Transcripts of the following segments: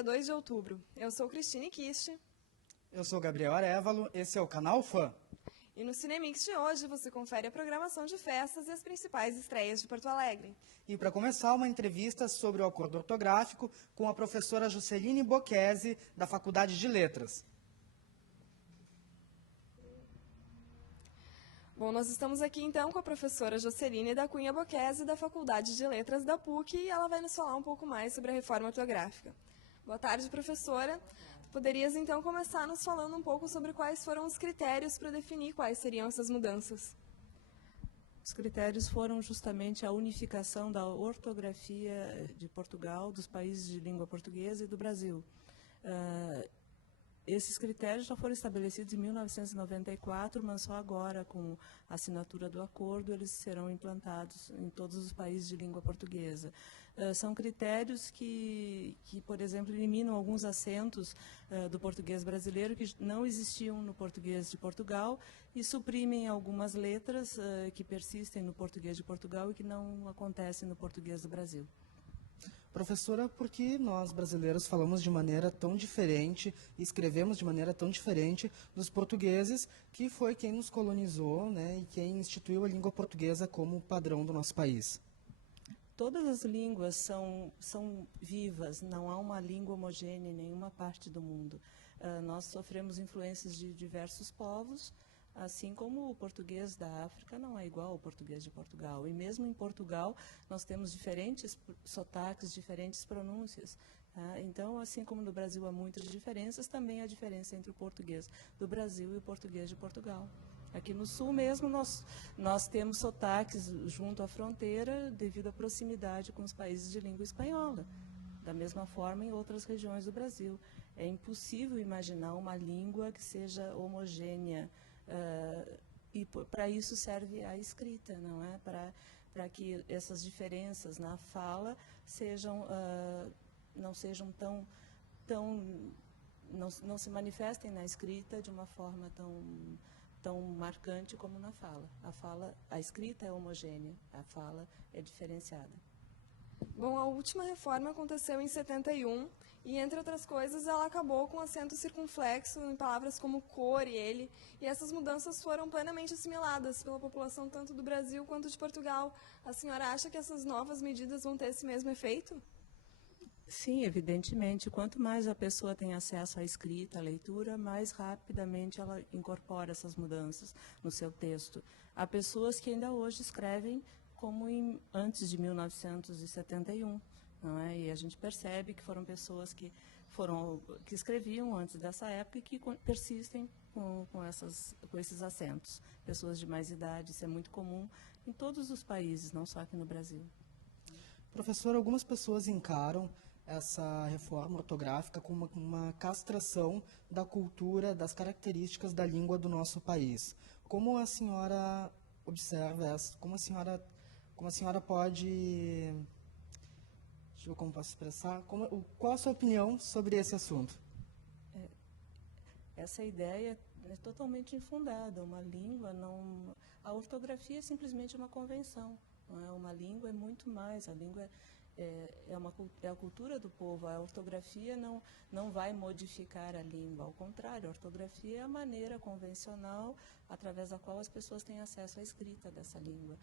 dia 2 de outubro. Eu sou Cristine Kist. Eu sou Gabriel Arévalo, esse é o Canal Fã. E no Cinemix de hoje você confere a programação de festas e as principais estreias de Porto Alegre. E para começar, uma entrevista sobre o acordo ortográfico com a professora Jusceline Bocchese, da Faculdade de Letras. Bom, nós estamos aqui então com a professora Jusceline da Cunha Bocchese, da Faculdade de Letras da PUC, e ela vai nos falar um pouco mais sobre a reforma ortográfica. Boa tarde, professora. Poderias então começar nos falando um pouco sobre quais foram os critérios para definir quais seriam essas mudanças? Os critérios foram justamente a unificação da ortografia de Portugal, dos países de língua portuguesa e do Brasil. Esses critérios já foram estabelecidos em 1994, mas só agora, com a assinatura do acordo, eles serão implantados em todos os países de língua portuguesa. São critérios que, por exemplo, eliminam alguns acentos do português brasileiro que não existiam no português de Portugal e suprimem algumas letras que persistem no português de Portugal e que não acontecem no português do Brasil. Professora, por que nós brasileiros falamos de maneira tão diferente e escrevemos de maneira tão diferente dos portugueses, que foi quem nos colonizou, né, e quem instituiu a língua portuguesa como padrão do nosso país? Todas as línguas são vivas, não há uma língua homogênea em nenhuma parte do mundo. Nós sofremos influências de diversos povos, assim como o português da África não é igual ao português de Portugal. E mesmo em Portugal, nós temos diferentes sotaques, diferentes pronúncias. Tá? Então, assim como no Brasil há muitas diferenças, também há diferença entre o português do Brasil e o português de Portugal. Aqui no Sul mesmo, nós temos sotaques junto à fronteira devido à proximidade com os países de língua espanhola. Da mesma forma, em outras regiões do Brasil. É impossível imaginar uma língua que seja homogênea, e para isso serve a escrita, não é? Para que essas diferenças na fala não sejam não se manifestem na escrita de uma forma tão marcante como na fala. A escrita é homogênea, a fala é diferenciada. Bom, a última reforma aconteceu em 71 e, entre outras coisas, ela acabou com acento circunflexo em palavras como cor e ele, e essas mudanças foram plenamente assimiladas pela população tanto do Brasil quanto de Portugal. A senhora acha que essas novas medidas vão ter esse mesmo efeito? Sim, evidentemente. Quanto mais a pessoa tem acesso à escrita, à leitura, mais rapidamente ela incorpora essas mudanças no seu texto. Há pessoas que ainda hoje escrevem como antes de 1971, não é? E a gente percebe que foram pessoas que escreviam antes dessa época e que persistem com esses acentos. Pessoas de mais idade, isso é muito comum em todos os países, não só aqui no Brasil. Professor, algumas pessoas encaram essa reforma ortográfica como uma castração da cultura, das características da língua do nosso país. Como a senhora observa essa? Como a senhora pode... Deixa eu ver como posso expressar. Qual a sua opinião sobre esse assunto? Essa ideia é totalmente infundada. Uma língua não... A ortografia é simplesmente uma convenção. Não é? Uma língua é muito mais. A língua é a cultura do povo. A ortografia não vai modificar a língua. Ao contrário, a ortografia é a maneira convencional através da qual as pessoas têm acesso à escrita dessa língua.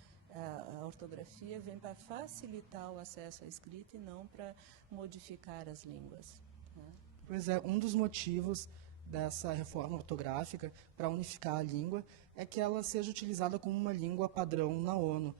A ortografia vem para facilitar o acesso à escrita e não para modificar as línguas. Né? Pois é, um dos motivos dessa reforma ortográfica para unificar a língua é que ela seja utilizada como uma língua padrão na ONU.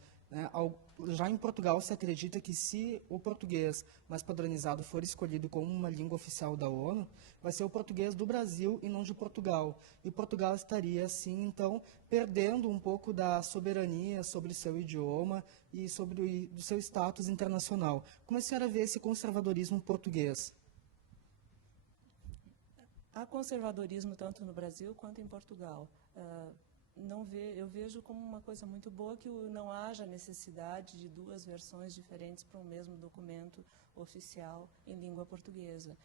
Já em Portugal se acredita que se o português mais padronizado for escolhido como uma língua oficial da ONU, vai ser o português do Brasil e não de Portugal. E Portugal estaria, assim, então, perdendo um pouco da soberania sobre o seu idioma e sobre o seu status internacional. Como a senhora vê esse conservadorismo português? Há conservadorismo tanto no Brasil quanto em Portugal. Eu vejo como uma coisa muito boa que não haja necessidade de duas versões diferentes para um mesmo documento oficial em língua portuguesa.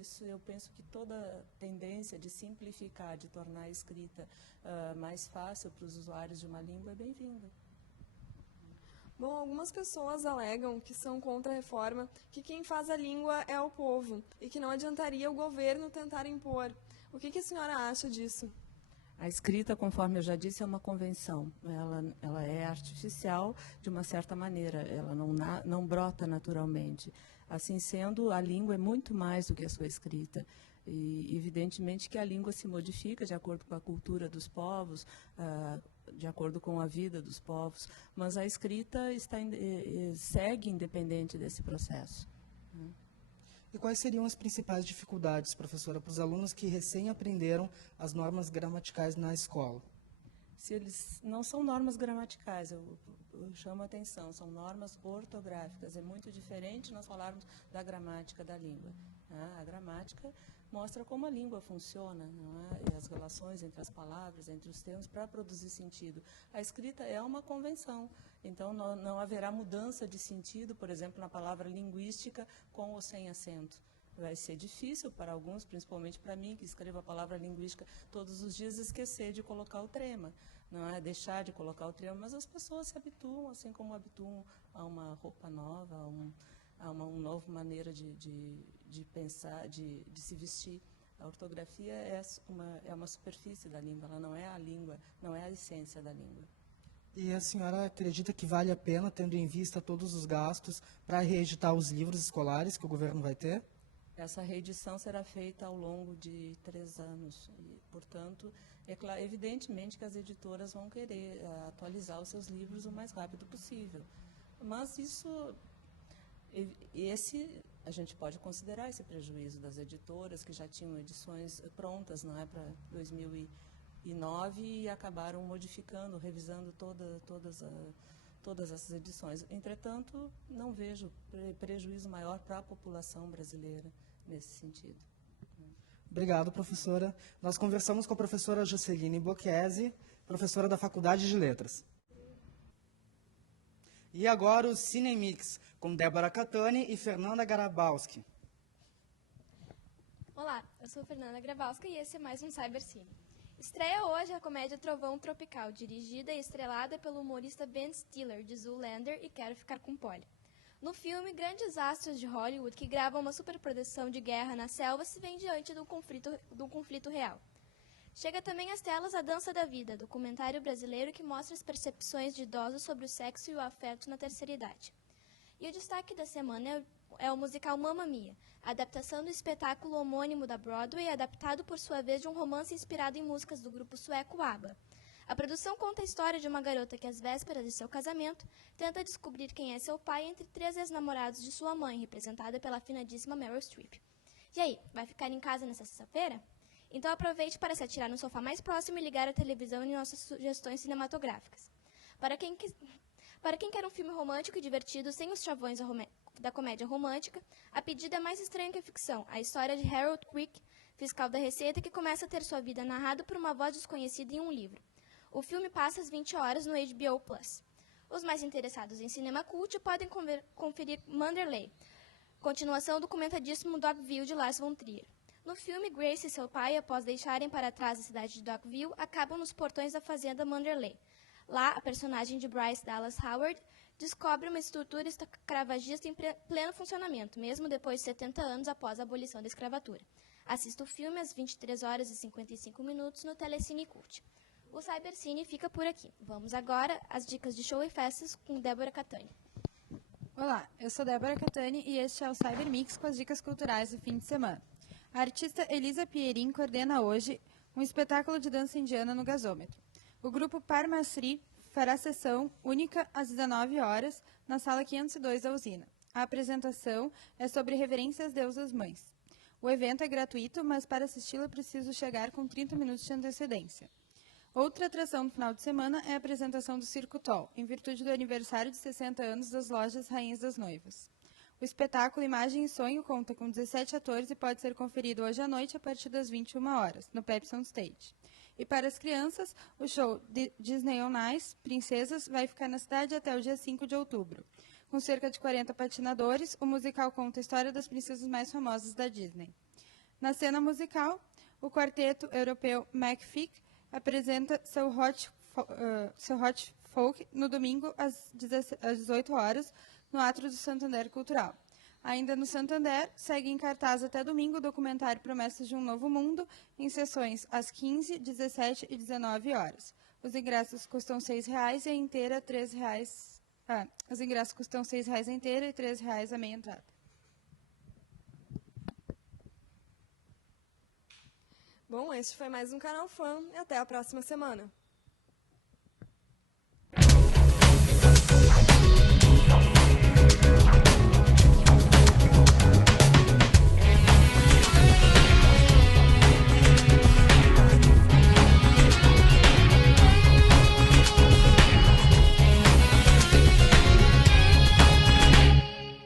Isso eu penso que toda tendência de simplificar, de tornar a escrita mais fácil para os usuários de uma língua é bem-vinda. Bom, algumas pessoas alegam que são contra a reforma, que quem faz a língua é o povo e que não adiantaria o governo tentar impor. O que a senhora acha disso? A escrita, conforme eu já disse, é uma convenção. Ela é artificial de uma certa maneira, ela não brota naturalmente. Assim sendo, a língua é muito mais do que a sua escrita. E, evidentemente, que a língua se modifica de acordo com a cultura dos povos, de acordo com a vida dos povos, mas a escrita segue independente desse processo. E quais seriam as principais dificuldades, professora, para os alunos que recém aprenderam as normas gramaticais na escola? Se eles não são normas gramaticais, eu chamo a atenção, são normas ortográficas. É muito diferente nós falarmos da gramática da língua. A gramática mostra como a língua funciona, não é? E as relações entre as palavras, entre os termos, para produzir sentido. A escrita é uma convenção, então não haverá mudança de sentido, por exemplo, na palavra linguística com ou sem acento. Vai ser difícil para alguns, principalmente para mim, que escrevo a palavra linguística todos os dias, esquecer de colocar o trema, não é? Deixar de colocar o trema, mas as pessoas se habituam, assim como habituam a uma roupa nova, a uma nova maneira de pensar, de se vestir. A ortografia é uma superfície da língua, ela não é a língua, não é a essência da língua. E a senhora acredita que vale a pena, tendo em vista todos os gastos, para reeditar os livros escolares que o governo vai ter? Essa reedição será feita ao longo de 3 anos e, portanto, evidentemente que as editoras vão querer atualizar os seus livros o mais rápido possível. Mas a gente pode considerar esse prejuízo das editoras que já tinham edições prontas, não é, para 2009 e acabaram modificando, revisando todas essas edições. Entretanto, não vejo prejuízo maior para a população brasileira nesse sentido. Obrigado, professora. Nós conversamos com a professora Jusceline Bocchese, professora da Faculdade de Letras. E agora o Cinemix, com Débora Catani e Fernanda Garabowski. Olá, eu sou Fernanda Grabowska e esse é mais um Cybercine. Estreia hoje a comédia Trovão Tropical, dirigida e estrelada pelo humorista Ben Stiller, de Zoolander e Quero Ficar com Polly. No filme, grandes astros de Hollywood que gravam uma superprodução de guerra na selva se veem diante do conflito real. Chega também às telas A Dança da Vida, documentário brasileiro que mostra as percepções de idosos sobre o sexo e o afeto na terceira idade. E o destaque da semana é o musical Mamma Mia, a adaptação do espetáculo homônimo da Broadway, adaptado por sua vez de um romance inspirado em músicas do grupo sueco ABBA. A produção conta a história de uma garota que, às vésperas de seu casamento, tenta descobrir quem é seu pai entre 3 ex-namorados de sua mãe, representada pela afinadíssima Meryl Streep. E aí, vai ficar em casa nessa sexta-feira? Então aproveite para se atirar no sofá mais próximo e ligar a televisão em nossas sugestões cinematográficas. Para quem quer um filme romântico e divertido sem os chavões da comédia romântica, A Pedida é mais estranha que a ficção, a história de Harold Quick, fiscal da Receita, que começa a ter sua vida narrada por uma voz desconhecida em um livro. O filme passa às 20 horas no HBO+. Os mais interessados em cinema cult podem conferir Manderley, continuação do comentadíssimo Dogville de Lars von Trier. No filme, Grace e seu pai, após deixarem para trás a cidade de Dogville, acabam nos portões da fazenda Manderley. Lá, a personagem de Bryce Dallas Howard descobre uma estrutura escravagista em pleno funcionamento, mesmo depois de 70 anos após a abolição da escravatura. Assista o filme às 23 horas e 55 minutos no Telecine Cult. O Cybercine fica por aqui. Vamos agora às dicas de show e festas com Débora Catani. Olá, eu sou Débora Catani e este é o Cybermix com as dicas culturais do fim de semana. A artista Elisa Pierin coordena hoje um espetáculo de dança indiana no gasômetro. O grupo Parmasri fará sessão única às 19 horas na sala 502 da usina. A apresentação é sobre reverência às deusas mães. O evento é gratuito, mas para assisti-lo é preciso chegar com 30 minutos de antecedência. Outra atração do final de semana é a apresentação do Circo Tol, em virtude do aniversário de 60 anos das lojas Rainhas das Noivas. O espetáculo Imagem e Sonho conta com 17 atores e pode ser conferido hoje à noite a partir das 21 horas, no Pepsi on Stage. E para as crianças, o show Disney on Ice, Princesas, vai ficar na cidade até o dia 5 de outubro. Com cerca de 40 patinadores, o musical conta a história das princesas mais famosas da Disney. Na cena musical, o quarteto europeu McFick apresenta seu Hot Folk no domingo às 18 horas, no Atro do Santander Cultural. Ainda no Santander, segue em cartaz até domingo o documentário Promessas de um Novo Mundo, em sessões às 15, 17 e 19 horas. Os ingressos custam R$ 6,00 e a inteira R$ 3,00. Os ingressos custam R$ 6,00 a inteira e R$ 3,00 a meia entrada. Bom, este foi mais um Canal Fã e até a próxima semana.